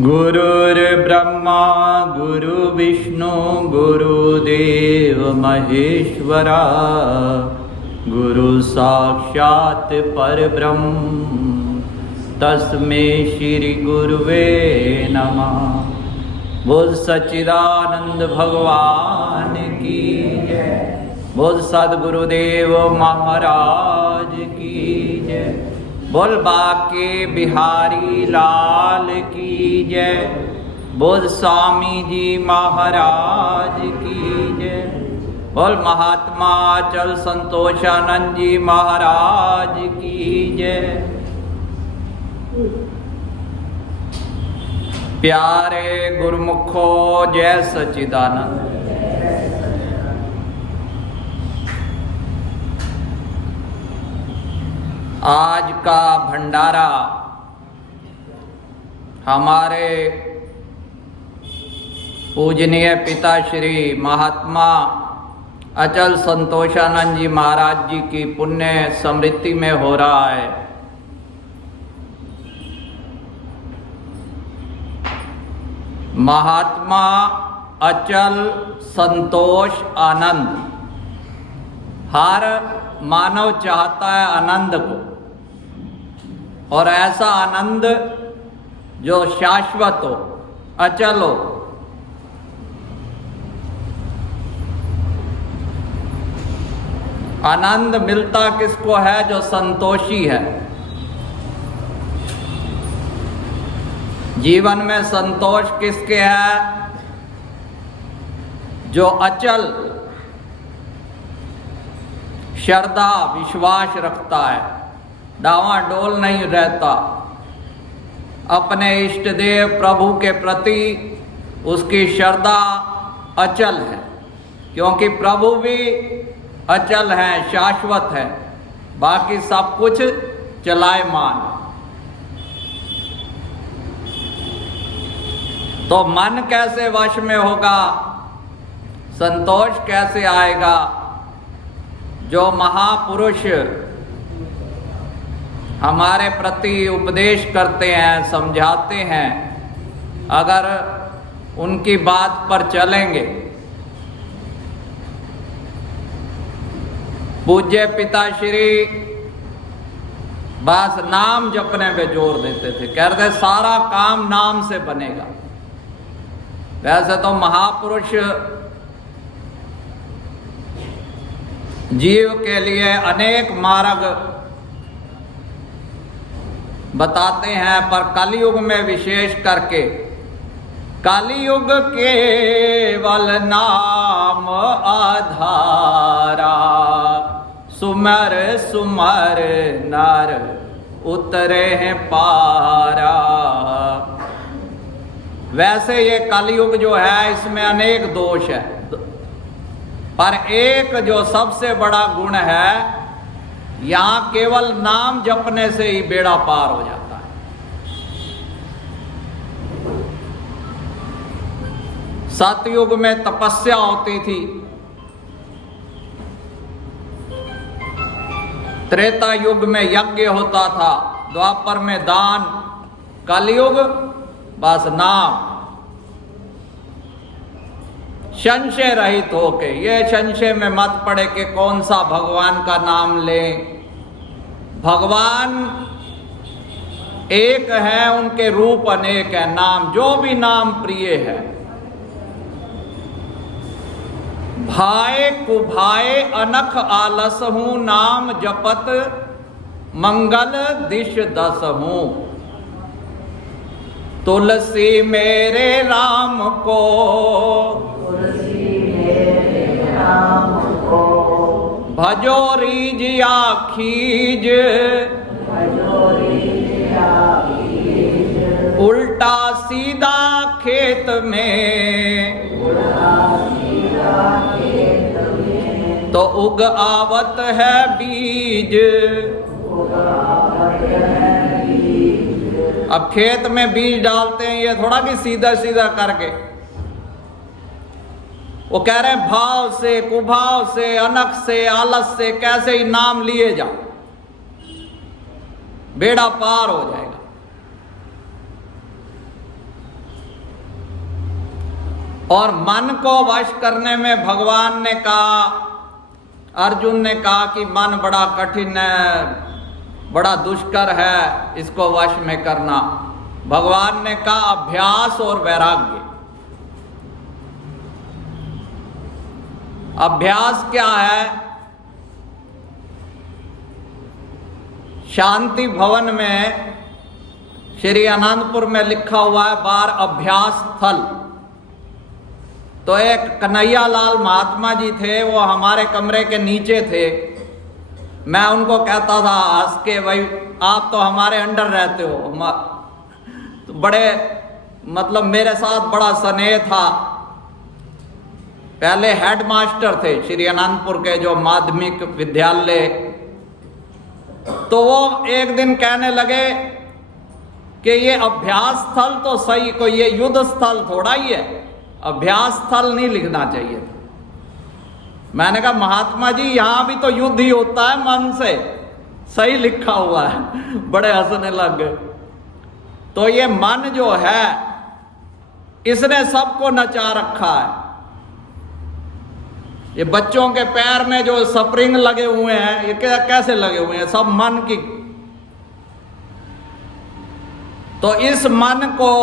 गुरुर्ब्रह्मा गुरुविष्णु गुरुदेव महेश्वरा गुरु साक्षात् परब्रह्म तस्मै श्री गुरुवे नमः। बोल सच्चिदानंद भगवान की जय। बोल सद्गुरुदेव महाराज की जय। बोल बाके बिहारी लाल की जय। बोल स्वामी जी महाराज की जय। बोल महात्मा अचल संतोषानंद जी महाराज की जय। प्यारे गुरुमुखो जय सच्चिदानंद। आज का भंडारा हमारे पूजनीय पिता श्री महात्मा अचल संतोषानंद जी महाराज जी की पुण्य स्मृति में हो रहा है। महात्मा अचल संतोष आनंद। हर मानव चाहता है आनंद को, और ऐसा आनंद जो शाश्वत हो, अचल हो। आनंद मिलता किसको है? जो संतोषी है। जीवन में संतोष किसके है? जो अचल श्रद्धा विश्वास रखता है, डावाडोल नहीं रहता। अपने इष्ट देव प्रभु के प्रति उसकी श्रद्धा अचल है, क्योंकि प्रभु भी अचल है, शाश्वत है। बाकी सब कुछ चलायमान। तो मन कैसे वश में होगा? संतोष कैसे आएगा? जो महापुरुष हमारे प्रति उपदेश करते हैं, समझाते हैं, अगर उनकी बात पर चलेंगे। पूज्य पिताश्री बस नाम जपने पे जोर देते थे, कहते सारा काम नाम से बनेगा। वैसे तो महापुरुष जीव के लिए अनेक मार्ग बताते हैं, पर कलयुग में विशेष करके कलयुग केवल नाम आधारा। सुमर सुमर नर उतरे हैं पारा। वैसे ये कलयुग जो है, इसमें अनेक दोष है, पर एक जो सबसे बड़ा गुण है, यहां केवल नाम जपने से ही बेड़ा पार हो जाता है। सतयुग में तपस्या होती थी, त्रेता युग में यज्ञ होता था, द्वापर में दान, कलयुग बस नाम। संशय रहित होके, ये संशय में मत पड़े कि कौन सा भगवान का नाम लें। भगवान एक है, उनके रूप अनेक है। नाम, जो भी नाम प्रिय है। भाए कुभाए अनख आलस हूं, नाम जपत मंगल दिश दस हूं। तुलसी मेरे राम को, भजो रीज आखीज, उल्टा सीधा खेत में, तो उग आवत है बीज। अब खेत में बीज डालते हैं, ये थोड़ा कि सीधा सीधा करके। वो कह रहे हैं भाव से, कुभाव से, अनख से, आलस से कैसे ही नाम लिए जाओ, बेड़ा पार हो जाएगा। और मन को वश करने में भगवान ने कहा, अर्जुन ने कहा कि मन बड़ा कठिन है, बड़ा दुष्कर है इसको वश में करना। भगवान ने कहा अभ्यास और वैराग्य। अभ्यास क्या है? शांति भवन में श्री आनंदपुर में लिखा हुआ है बार अभ्यास स्थल। तो एक कन्हैया लाल महात्मा जी थे, वो हमारे कमरे के नीचे थे। मैं उनको कहता था हंस के, भाई आप तो हमारे अंडर रहते हो। तो बड़े मतलब मेरे साथ बड़ा स्नेह था। पहले हेड मास्टर थे श्री आनंदपुर के जो माध्यमिक विद्यालय। तो वो एक दिन कहने लगे कि ये अभ्यास स्थल तो सही, कोई ये युद्ध स्थल थोड़ा ही है, अभ्यास स्थल नहीं लिखना चाहिए था। मैंने कहा महात्मा जी यहां भी तो युद्ध ही होता है मन से, सही लिखा हुआ है। बड़े हंसने लग गए। तो ये मन जो है इसने सबको नचा रखा है। ये बच्चों के पैर में जो स्प्रिंग लगे हुए हैं, ये कैसे लगे हुए हैं? सब मन की। तो इस मन को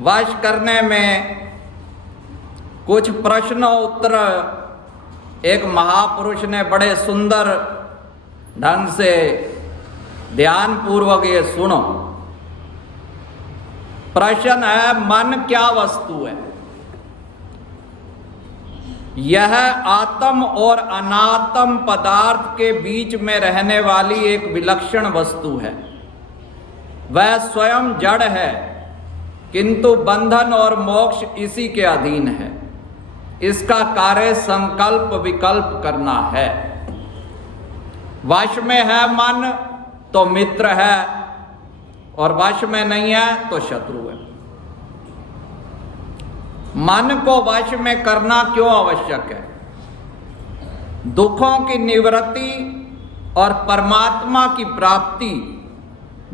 वश करने में कुछ प्रश्न उत्तर एक महापुरुष ने बड़े सुंदर ढंग से ध्यान पूर्वक ये सुनो। प्रश्न है, मन क्या वस्तु है? यह आत्म और अनात्म पदार्थ के बीच में रहने वाली एक विलक्षण वस्तु है। वह स्वयं जड़ है, किंतु बंधन और मोक्ष इसी के अधीन है। इसका कार्य संकल्प विकल्प करना है। वश में है मन तो मित्र है, और वश में नहीं है तो शत्रु है। मन को वश में करना क्यों आवश्यक है? दुखों की निवृत्ति और परमात्मा की प्राप्ति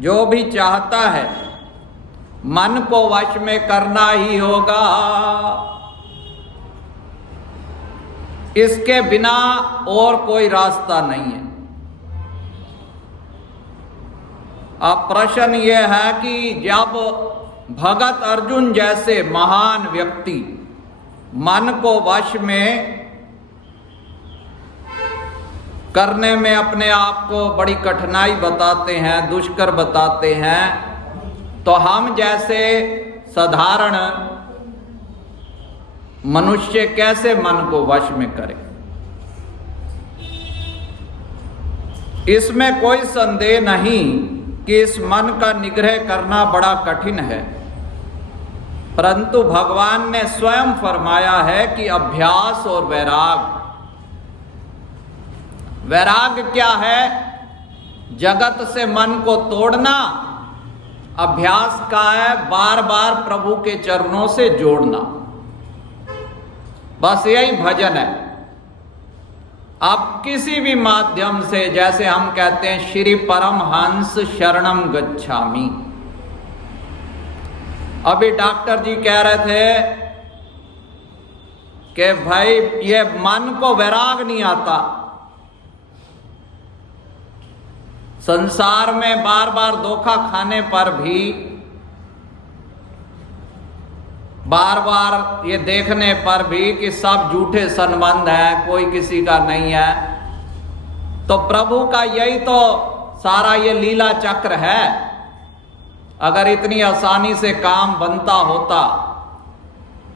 जो भी चाहता है, मन को वश में करना ही होगा। इसके बिना और कोई रास्ता नहीं है। अब प्रश्न यह है कि जब भगत अर्जुन जैसे महान व्यक्ति मन को वश में करने में अपने आप को बड़ी कठिनाई बताते हैं, दुष्कर बताते हैं, तो हम जैसे साधारण मनुष्य कैसे मन को वश में करें? इसमें कोई संदेह नहीं कि इस मन का निग्रह करना बड़ा कठिन है, परंतु भगवान ने स्वयं फरमाया है कि अभ्यास और वैराग। वैराग क्या है? जगत से मन को तोड़ना। अभ्यास का है बार बार प्रभु के चरणों से जोड़ना। बस यही भजन है। आप किसी भी माध्यम से, जैसे हम कहते हैं श्री परमहंस शरणम गच्छामि। अभी डॉक्टर जी कह रहे थे कि भाई ये मन को वैराग नहीं आता। संसार में बार बार धोखा खाने पर भी, बार बार ये देखने पर भी कि सब झूठे संबंध हैं, कोई किसी का नहीं है, तो प्रभु का यही तो सारा ये लीला चक्र है। अगर इतनी आसानी से काम बनता होता,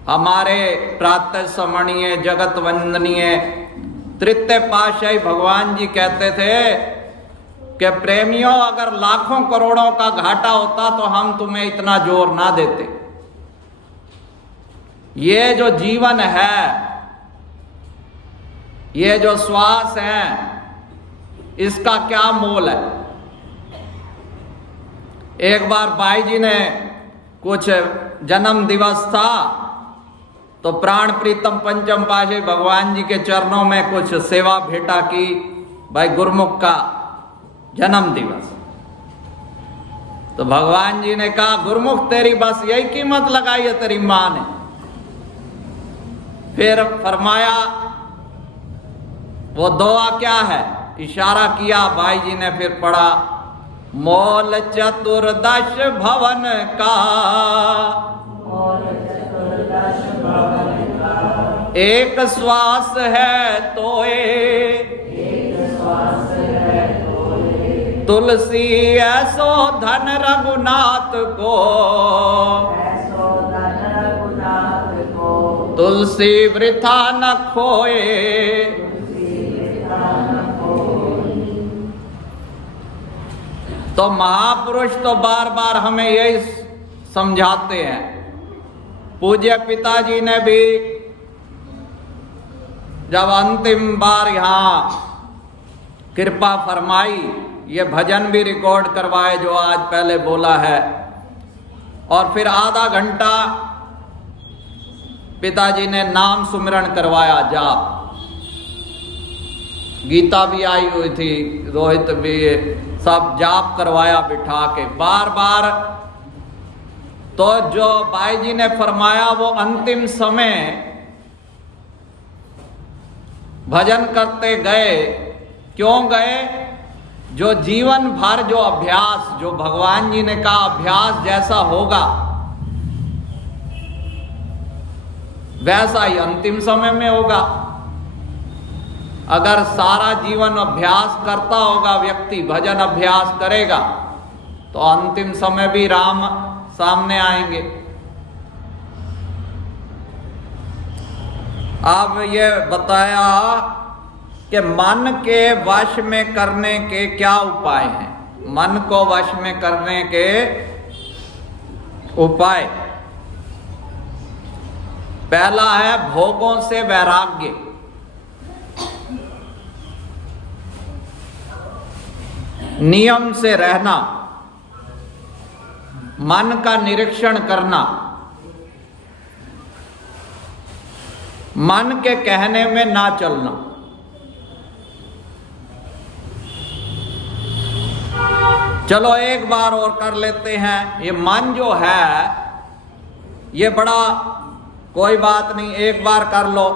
हमारे प्रातः स्मरणीय जगत वंदनीय तृतीय पातशाही भगवान जी कहते थे कि प्रेमियों, अगर लाखों करोड़ों का घाटा होता तो हम तुम्हें इतना जोर ना देते। ये जो जीवन है, ये जो श्वास है, इसका क्या मोल है? एक बार भाई जी ने कुछ जन्म दिवस था तो प्राण प्रीतम पंचम पातशाही भगवान जी के चरणों में कुछ सेवा भेंटा की। भाई गुरुमुख का जन्म दिवस, तो भगवान जी ने कहा गुरुमुख तेरी बस यही कीमत लगाई है तेरी मां ने। फिर फरमाया वो दुआ क्या है, इशारा किया भाई जी ने, फिर पढ़ा मोल चतुर्दश भवन का, एक श्वास है तोए, तुलसी ऐसो धन रघुनाथ को, तुलसी वृथा न खोए। तो महापुरुष तो बार बार हमें यही समझाते हैं। पूज्य पिताजी ने भी जब अंतिम बार यहाँ कृपा फरमाई, ये भजन भी रिकॉर्ड करवाए जो आज पहले बोला है, और फिर आधा घंटा पिताजी ने नाम सुमिरन करवाया, जाप। गीता भी आई हुई थी, रोहित भी, सब जाप करवाया बिठा के बार बार। तो जो भाई जी ने फरमाया वो अंतिम समय भजन करते गए। क्यों गए? जो जीवन भर जो अभ्यास, जो भगवान जी ने कहा अभ्यास जैसा होगा वैसा ही अंतिम समय में होगा। अगर सारा जीवन अभ्यास करता होगा व्यक्ति, भजन अभ्यास करेगा, तो अंतिम समय भी राम सामने आएंगे। अब ये बताया कि मन के वश में करने के क्या उपाय हैं। मन को वश में करने के उपाय, पहला है भोगों से वैराग्य। नियम से रहना, मन का निरीक्षण करना, मन के कहने में ना चलना। चलो एक बार और कर लेते हैं। ये मन जो है ये बड़ा, कोई बात नहीं, एक बार कर लो,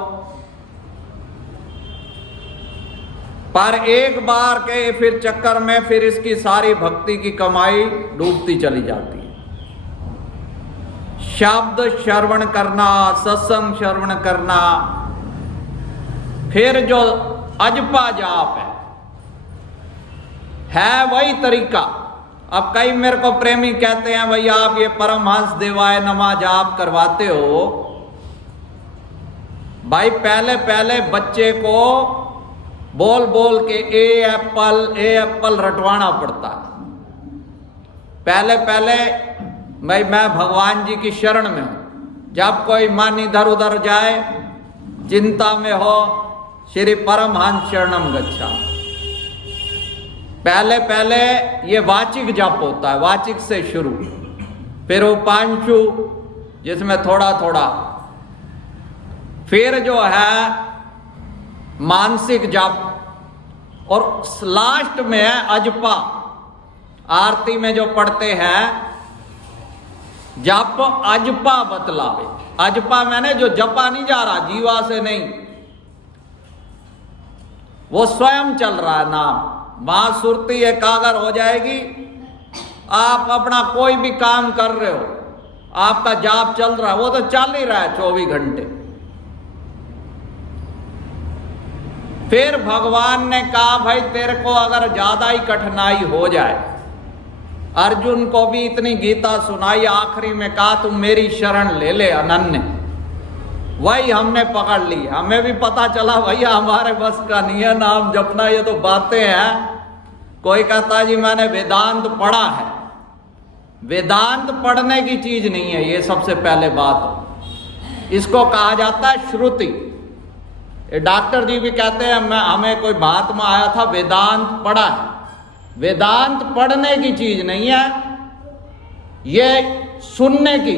पर एक बार के फिर चक्कर में फिर इसकी सारी भक्ति की कमाई डूबती चली जाती है। शब्द श्रवण करना, सत्संग श्रवण करना, फिर जो अजपा जाप है वही तरीका। अब कई मेरे को प्रेमी कहते हैं भैया आप ये परमहंस देवाय नमः जाप करवाते हो। भाई पहले पहले बच्चे को बोल बोल के ए एप्पल रटवाना पड़ता है। पहले पहले भाई मैं भगवान जी की शरण में हूं। जब कोई मन इधर उधर जाए, चिंता में हो, श्री परमहंस शरणम गच्छामि। पहले पहले ये वाचिक जप होता है, वाचिक से शुरू, फिर उपांशु जिसमें थोड़ा थोड़ा, फिर जो है मानसिक जप, और लास्ट में है अजपा। आरती में जो पढ़ते हैं जप अजपा बतलावे। अजपा मैंने जो जपा नहीं जा रहा, जीवा से नहीं, वो स्वयं चल रहा है नाम। वहां सुरती एकाग्र हो जाएगी। आप अपना कोई भी काम कर रहे हो, आपका जाप चल रहा है, वो तो चल ही रहा है 24 घंटे। फिर भगवान ने कहा भाई तेरे को अगर ज्यादा ही कठिनाई हो जाए, अर्जुन को भी इतनी गीता सुनाई, आखिरी में कहा तुम मेरी शरण ले ले अनन्य। वही हमने पकड़ ली। हमें भी पता चला भैया हमारे बस का नहीं है नाम जपना, ये तो बातें हैं। कोई कहता जी मैंने वेदांत पढ़ा है। वेदांत पढ़ने की चीज नहीं है, ये सबसे पहले बात। इसको कहा जाता है श्रुति। डॉक्टर जी भी कहते हैं हमें कोई महात्मा आया था, वेदांत पढ़ा है। वेदांत पढ़ने की चीज नहीं है, ये सुनने की।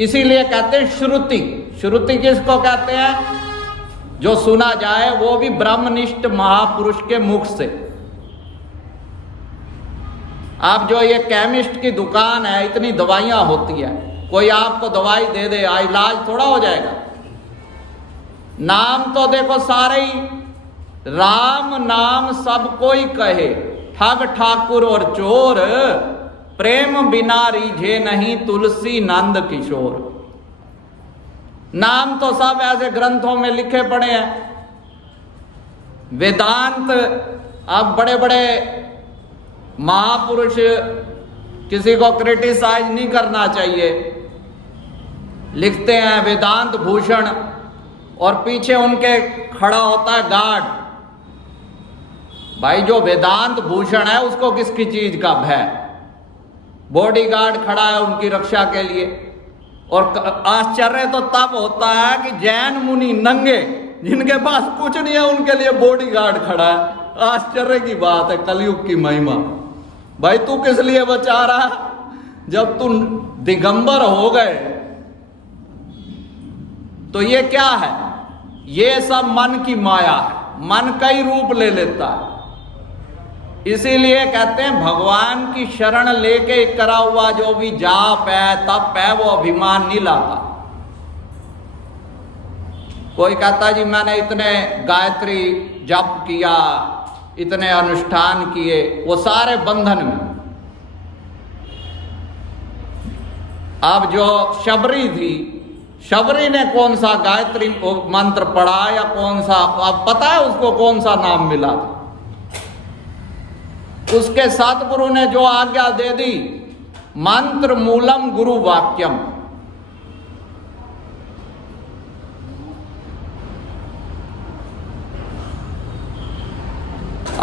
इसीलिए कहते हैं श्रुति। श्रुति किसको कहते हैं? जो सुना जाए, वो भी ब्रह्मनिष्ठ महापुरुष के मुख से। आप जो ये केमिस्ट की दुकान है, इतनी दवाइयां होती है, कोई आपको दवाई दे दे, इलाज थोड़ा हो जाएगा। नाम तो देखो सारे ही राम नाम सब कोई कहे, ठग ठाकुर और चोर, प्रेम बिना रीझे नहीं तुलसी नंद किशोर। नाम तो सब ऐसे ग्रंथों में लिखे पड़े हैं। वेदांत, अब बड़े बड़े महापुरुष, किसी को क्रिटिसाइज नहीं करना चाहिए, लिखते हैं वेदांत भूषण, और पीछे उनके खड़ा होता है गार्ड। भाई जो वेदांत भूषण है उसको किसकी चीज का भय? बॉडी गार्ड खड़ा है उनकी रक्षा के लिए। और आश्चर्य तो तब होता है कि जैन मुनि नंगे, जिनके पास कुछ नहीं है, उनके लिए बॉडी गार्ड खड़ा है। आश्चर्य की बात है, कलयुग की महिमा। भाई तू किस लिए बचा रहा? जब तू दिगंबर हो गए तो ये क्या है? ये सब मन की माया है। मन कई रूप ले लेता है। इसीलिए कहते हैं भगवान की शरण लेके करा हुआ जो भी जाप है तप है वो अभिमान नहीं लाता। कोई कहता जी मैंने इतने गायत्री जप किया, इतने अनुष्ठान किए, वो सारे बंधन में। अब जो शबरी थी, शबरी ने कौन सा गायत्री मंत्र पढ़ा या कौन सा, अब पता है उसको कौन सा नाम मिला था? उसके सतगुरु ने जो आज्ञा दे दी, मंत्र मूलम गुरु वाक्यम।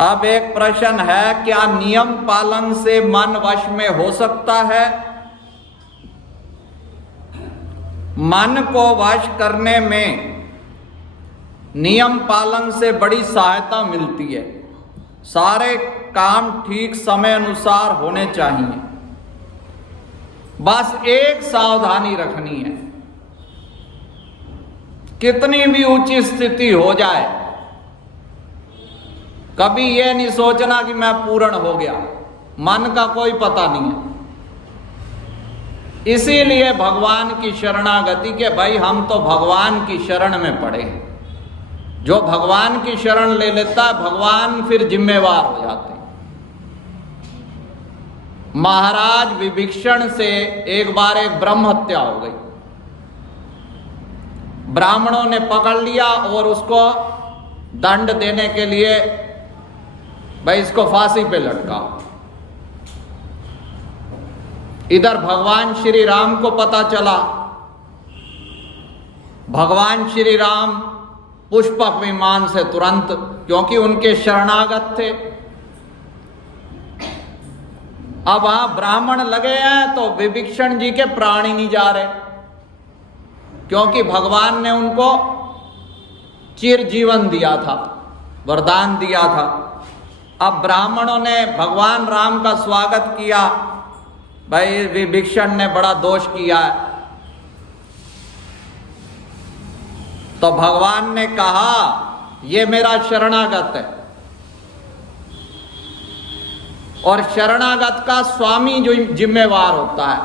अब एक प्रश्न है, क्या नियम पालन से मन वश में हो सकता है? मन को वश करने में नियम पालन से बड़ी सहायता मिलती है। सारे काम ठीक समय अनुसार होने चाहिए। बस एक सावधानी रखनी है, कितनी भी ऊंची स्थिति हो जाए, कभी यह नहीं सोचना कि मैं पूर्ण हो गया। मन का कोई पता नहीं है। इसीलिए भगवान की शरणागति के, भाई हम तो भगवान की शरण में पड़े हैं। जो भगवान की शरण ले लेता है, भगवान फिर जिम्मेवार हो जाते हैं। महाराज विभीषण से एक बार एक ब्रह्म हत्या हो गई। ब्राह्मणों ने पकड़ लिया और उसको दंड देने के लिए, भाई इसको फांसी पे लटकाओ। इधर भगवान श्री राम को पता चला। भगवान श्री राम पुष्पक विमान से तुरंत, क्योंकि उनके शरणागत थे। अब वहां ब्राह्मण लगे हैं तो विभीषण जी के प्राण ही नहीं जा रहे, क्योंकि भगवान ने उनको चिर जीवन दिया था, वरदान दिया था। अब ब्राह्मणों ने भगवान राम का स्वागत किया, भाई विभीषण ने बड़ा दोष किया है। तो भगवान ने कहा ये मेरा शरणागत है, और शरणागत का स्वामी जो जिम्मेवार होता है,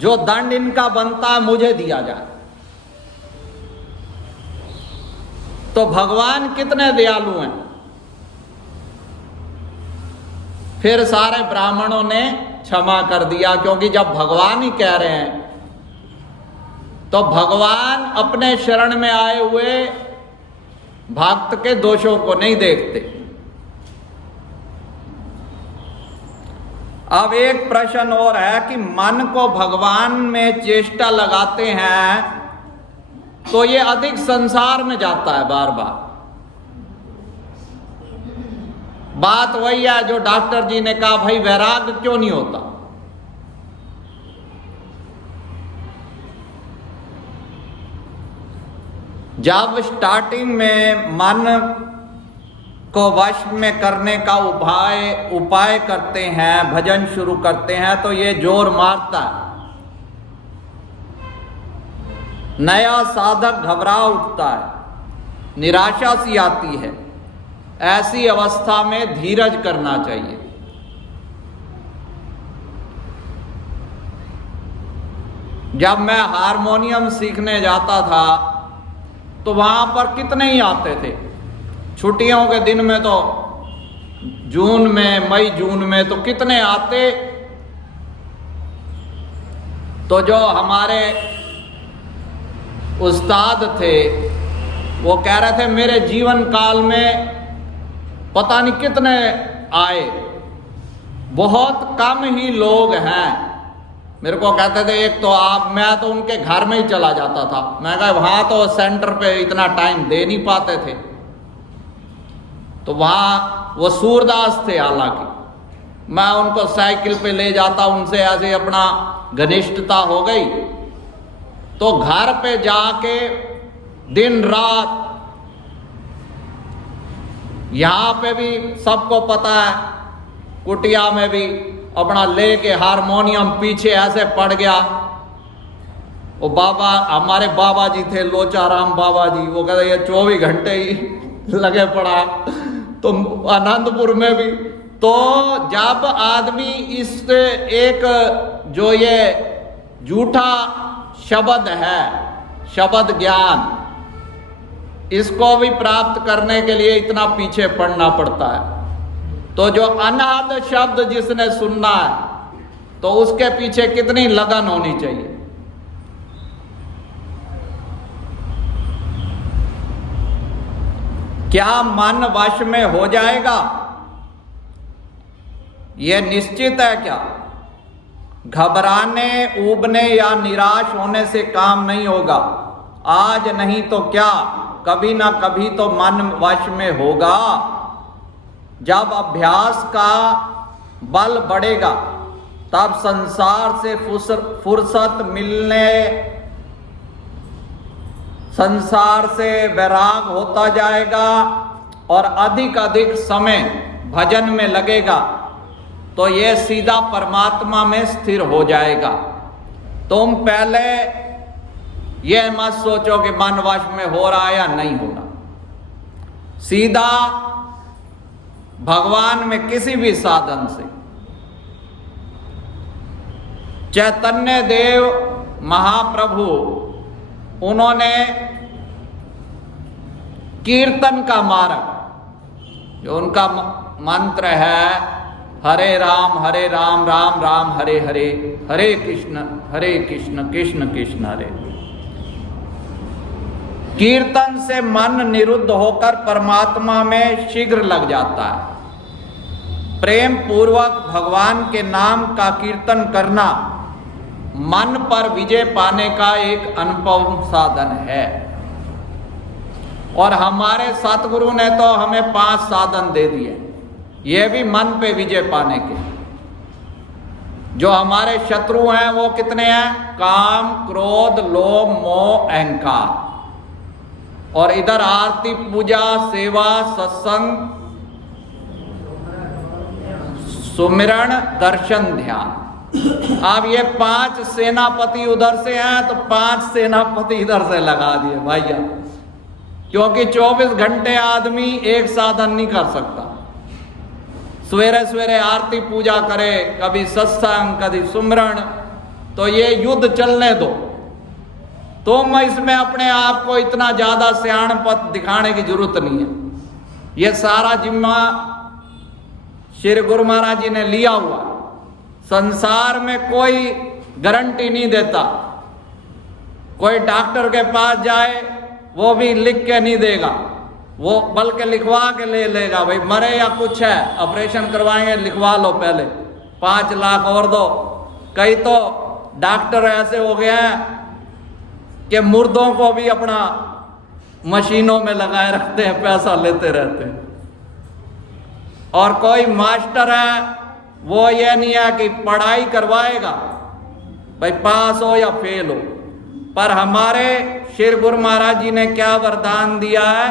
जो दंड इनका बनता है मुझे दिया जाए। तो भगवान कितने दयालु हैं। फिर सारे ब्राह्मणों ने क्षमा कर दिया, क्योंकि जब भगवान ही कह रहे हैं तो भगवान अपने शरण में आए हुए भक्त के दोषों को नहीं देखते। अब एक प्रश्न और है कि मन को भगवान में चेष्टा लगाते हैं तो ये अधिक संसार में जाता है बार बार। बात वही है जो डॉक्टर जी ने कहा, भाई वैराग्य क्यों नहीं होता? जब स्टार्टिंग में मन को वश में करने का उपाय करते हैं, भजन शुरू करते हैं, तो ये जोर मारता है। नया साधक घबरा उठता है, निराशा सी आती है। ऐसी अवस्था में धीरज करना चाहिए। जब मैं हारमोनियम सीखने जाता था तो वहां पर कितने ही आते थे। छुट्टियों के दिन में तो जून में, मई जून में तो कितने आते। तो जो हमारे उस्ताद थे वो कह रहे थे मेरे जीवन काल में पता नहीं कितने आए, बहुत कम ही लोग हैं। मेरे को कहते थे एक तो आप, मैं तो उनके घर में ही चला जाता था। मैं कहा वहां तो सेंटर पे इतना टाइम दे नहीं पाते थे, तो वहां वो सूरदास थे। हालांकि मैं उनको साइकिल पे ले जाता, उनसे ऐसे अपना घनिष्ठता हो गई। तो घर पे जाके दिन रात, यहां पे भी सबको पता है, कुटिया में भी अपना लेके हारमोनियम पीछे ऐसे पड़ गया। वो बाबा, हमारे बाबा जी थे लोचाराम बाबा जी, वो कहते ये 24 घंटे ही लगे पड़ा। तो आनंदपुर में भी, तो जब आदमी इस एक जो ये झूठा शब्द है, शब्द ज्ञान, इसको भी प्राप्त करने के लिए इतना पीछे पड़ना पड़ता है। तो जो अनाद शब्द जिसने सुनना है, तो उसके पीछे कितनी लगन होनी चाहिए। क्या मन वश में हो जाएगा? यह निश्चित है क्या? घबराने, ऊबने या निराश होने से काम नहीं होगा। आज नहीं तो क्या, कभी ना कभी तो मन वश में होगा। जब अभ्यास का बल बढ़ेगा तब संसार से फुर्सत मिलने, संसार से वैराग होता जाएगा और अधिक अधिक समय भजन में लगेगा, तो ये सीधा परमात्मा में स्थिर हो जाएगा। तुम पहले यह मत सोचो कि मन वश में हो रहा है या नहीं हो रहा। सीधा भगवान में किसी भी साधन से। चैतन्य देव महाप्रभु, उन्होंने कीर्तन का मार्ग, जो उनका मंत्र है, हरे राम राम राम हरे हरे, हरे कृष्ण कृष्ण कृष्ण हरे। कीर्तन से मन निरुद्ध होकर परमात्मा में शीघ्र लग जाता है। प्रेम पूर्वक भगवान के नाम का कीर्तन करना मन पर विजय पाने का एक अनुपम साधन है। और हमारे सतगुरु ने तो हमें 5 साधन दे दिए, ये भी मन पे विजय पाने के। जो हमारे शत्रु हैं वो कितने हैं? काम, क्रोध, लोभ, मोह, अहंकार। और इधर आरती, पूजा, सेवा, सत्संग, सुमिरन, दर्शन, ध्यान। अब ये 5 सेनापति उधर से हैं तो 5 सेनापति इधर से लगा दिए भैया, क्योंकि 24 घंटे आदमी एक साधन नहीं कर सकता। सवेरे सवेरे आरती पूजा करे, कभी सत्संग, कभी सुमिरन, तो ये युद्ध चलने दो। तुम इसमें अपने आप को इतना ज्यादा सियाणपत दिखाने की जरूरत नहीं है। ये सारा जिम्मा श्री गुरु महाराज जी ने लिया हुआ। संसार में कोई गारंटी नहीं देता। कोई डॉक्टर के पास जाए वो भी लिख के नहीं देगा, वो बल्कि लिखवा के ले लेगा, भाई मरे या कुछ है, ऑपरेशन करवाएंगे, लिखवा लो पहले, 5 लाख और दो। कई तो डॉक्टर ऐसे हो गए हैं कि मुर्दों को भी अपना मशीनों में लगाए रखते हैं, पैसा लेते रहते हैं। और कोई मास्टर है, वो ये नहीं है कि पढ़ाई करवाएगा, भाई पास हो या फेल हो। पर हमारे श्री गुरु महाराज जी ने क्या वरदान दिया है?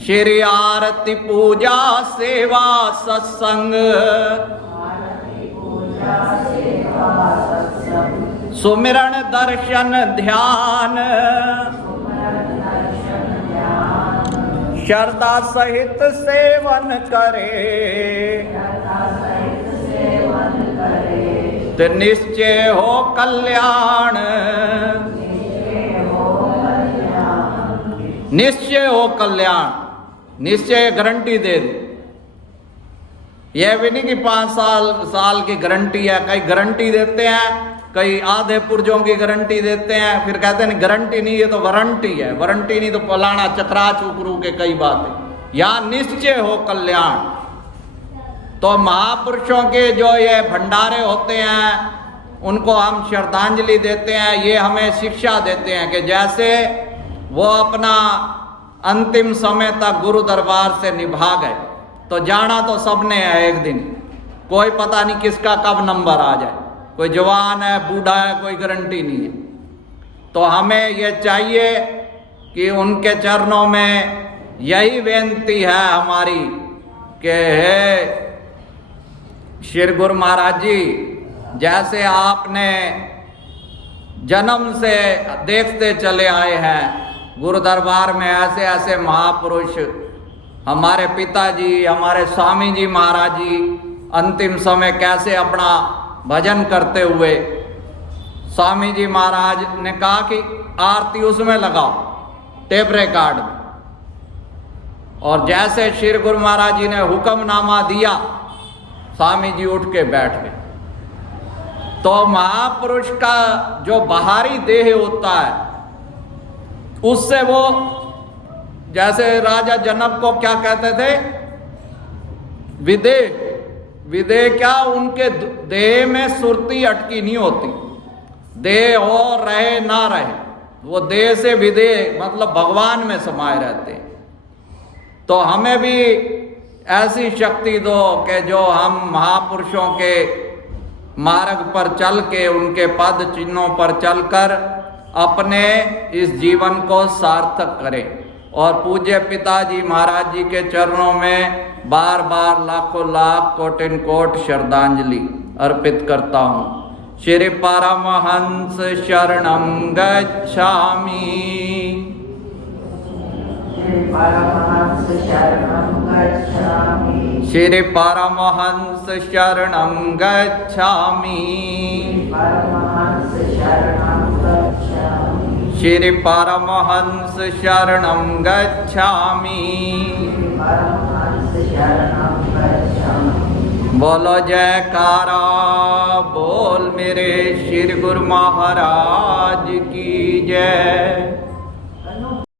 श्री आरती पूजा सेवा सत्संग, सुमिरन दर्शन ध्यान, श्रद्धा सहित सेवन करे, तो निश्चय हो कल्याण। निश्चय हो कल्याण, निश्चय गारंटी दे दी। यह भी नहीं कि 5 साल की गारंटी है, कई गारंटी देते हैं, कई आधे पुर्जों की गारंटी देते हैं, फिर कहते हैं गारंटी नहीं, ये तो वारंटी है, वारंटी नहीं तो पलाना चकरा चुकरू के कई बातें। यहाँ निश्चय हो कल्याण। तो महापुरुषों के जो ये भंडारे होते हैं उनको हम श्रद्धांजलि देते हैं। ये हमें शिक्षा देते हैं कि जैसे वो अपना अंतिम समय तक गुरु दरबार से निभा गए, तो जाना तो सबने है एक दिन, कोई पता नहीं किसका कब नंबर आ जाए, कोई जवान है बूढ़ा है कोई गारंटी नहीं है। तो हमें ये चाहिए कि उनके चरणों में यही बेनती है हमारी कि हे श्री गुरु महाराज जी, जैसे आपने जन्म से देखते चले आए हैं गुरु दरबार में ऐसे ऐसे महापुरुष, हमारे पिताजी, हमारे स्वामी जी महाराज जी अंतिम समय कैसे अपना भजन करते हुए, स्वामी जी महाराज ने कहा कि आरती उसमें लगाओ टेप रिकॉर्ड में, और जैसे श्री गुरु महाराज जी ने हुक्मनामा दिया स्वामी जी उठ के बैठ गए। तो महापुरुष का जो बाहरी देह होता है उससे वो, जैसे राजा जनक को क्या कहते थे, विदेह, विदेह क्या, उनके देह में सुरती अटकी नहीं होती, देह हो रहे ना रहे, वो देह से विदेह मतलब भगवान में समाये रहते हैं। तो हमें भी ऐसी शक्ति दो कि जो हम महापुरुषों के मार्ग पर चल के, उनके पद चिन्हों पर चलकर अपने इस जीवन को सार्थक करें। और पूज्य पिताजी महाराज जी के चरणों में बार बार लाखों लाख कोटिन कोट श्रद्धांजलि अर्पित करता हूँ। श्री परमहंस शरणं गच्छामि, श्री परमहंस शरणं गच्छामि, श्री परमहंस शरणं गच्छामि। बोलो जयकारा बोल मेरे श्री गुरु महाराज की जय।